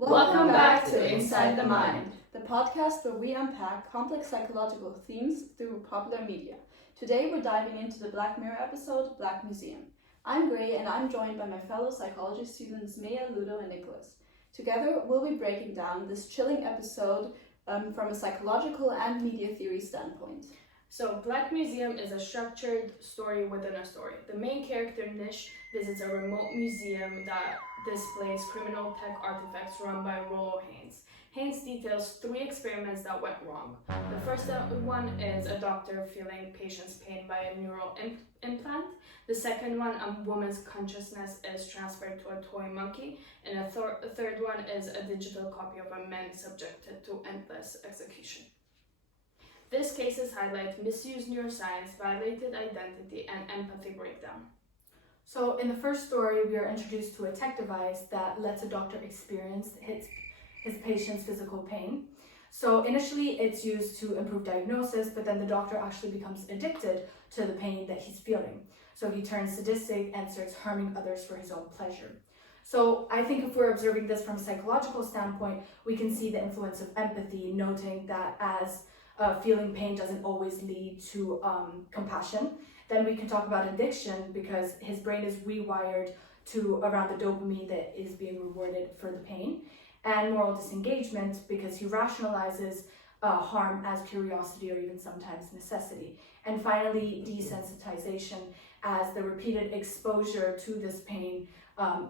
Welcome back to Inside the Mind, the podcast where we unpack complex psychological themes through popular media. Today we're diving into the Black Mirror episode, Black Museum. I'm Gray and I'm joined by my fellow psychology students Maya, Ludo, and Nicholas. Together we'll be breaking down this chilling episode from a psychological and media theory standpoint. So, Black Museum is a structured story within a story. The main character, Nish, visits a remote museum that displays criminal tech artifacts run by Rollo Haynes. Haynes details 3 experiments that went wrong. The first one is a doctor feeling patients' pain by a neural implant. The second one, a woman's consciousness is transferred to a toy monkey. And a third one is a digital copy of a man subjected to endless execution. These cases highlight misused neuroscience, violated identity, and empathy breakdown. So in the first story, we are introduced to a tech device that lets a doctor experience his patient's physical pain. So initially it's used to improve diagnosis, but then the doctor actually becomes addicted to the pain that he's feeling. So he turns sadistic and starts harming others for his own pleasure. So I think if we're observing this from a psychological standpoint, we can see the influence of empathy, noting that as feeling pain doesn't always lead to compassion. Then we can talk about addiction because his brain is rewired to around the dopamine that is being rewarded for the pain. And moral disengagement because he rationalizes harm as curiosity or even sometimes necessity. And finally, desensitization as the repeated exposure to this pain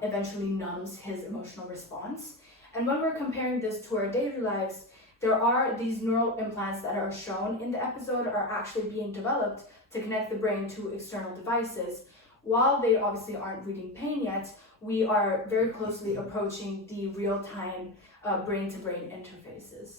eventually numbs his emotional response. And when we're comparing this to our daily lives, there are these neural implants that are shown in the episode are actually being developed to connect the brain to external devices. While they obviously aren't reading pain yet, we are very closely approaching the real-time brain-to-brain interfaces.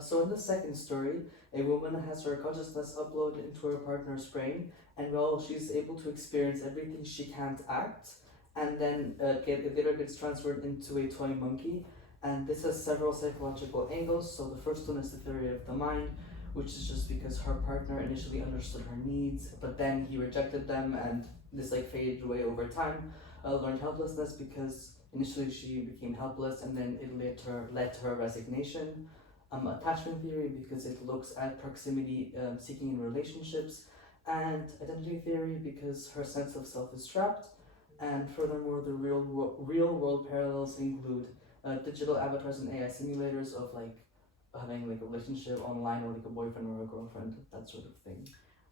So in the second story, a woman has her consciousness uploaded into her partner's brain, and she's able to experience everything she can't act, and then it later gets transferred into a toy monkey. And this has several psychological angles. So the first one is the theory of the mind, which is just because her partner initially understood her needs, but then he rejected them, and this faded away over time. Learned helplessness because initially she became helpless, and then it led to her resignation. Attachment theory because it looks at proximity seeking in relationships, and identity theory because her sense of self is trapped. And furthermore, the real world parallels include digital avatars and AI simulators of having a relationship online or a boyfriend or a girlfriend, that sort of thing.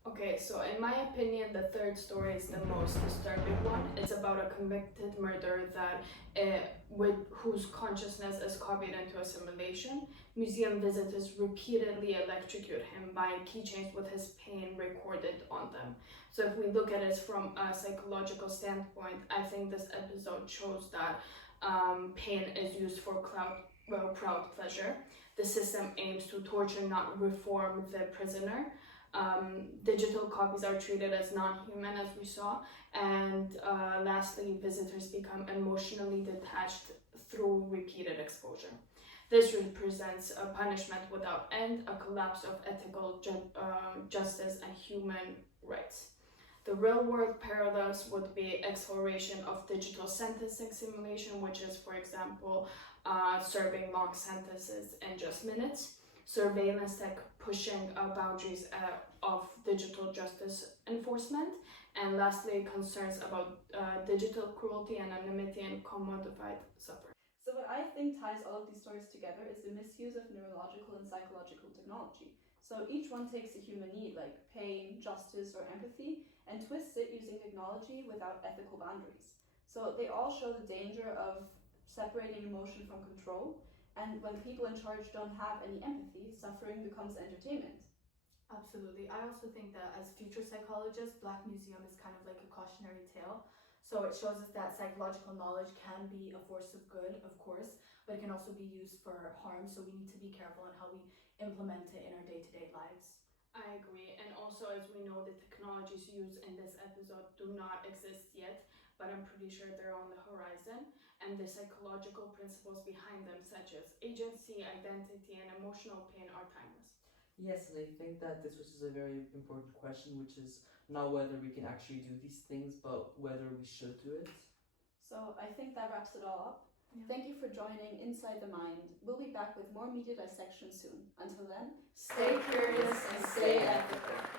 Okay, so in my opinion, the third story is the most disturbing one. It's about a convicted murderer whose consciousness is copied into a simulation. Museum visitors repeatedly electrocute him by keychains with his pain recorded on them. So if we look at it from a psychological standpoint, I think this episode shows that pain is used for crowd pleasure. The system aims to torture, not reform the prisoner. Digital copies are treated as non-human, as we saw, and lastly, visitors become emotionally detached through repeated exposure. This represents a punishment without end, a collapse of ethical justice and human rights. The real-world parallels would be exploration of digital sentencing simulation, which is, for example, serving long sentences in just minutes. Surveillance tech pushing boundaries of digital justice enforcement, and lastly, concerns about digital cruelty, anonymity, and commodified suffering. So what I think ties all of these stories together is the misuse of neurological and psychological technology. So each one takes a human need like pain, justice, or empathy and twists it using technology without ethical boundaries. So they all show the danger of separating emotion from control. And when people in charge don't have any empathy, suffering becomes entertainment. Absolutely. I also think that as future psychologists, Black Museum is kind of like a cautionary tale. So it shows us that psychological knowledge can be a force of good, of course, but it can also be used for harm. So we need to be careful in how we implement it in our day-to-day lives. I agree. And also, as we know, the technologies used in this episode do not exist yet, but I'm pretty sure they're on the horizon. And the psychological principles behind them, such as agency, identity, and emotional pain, are timeless. Yes, and I think that this raises a very important question, which is not whether we can actually do these things, but whether we should do it. So I think that wraps it all up. Yeah. Thank you for joining Inside the Mind. We'll be back with more media dissection soon. Until then, Stay curious and stay ethical.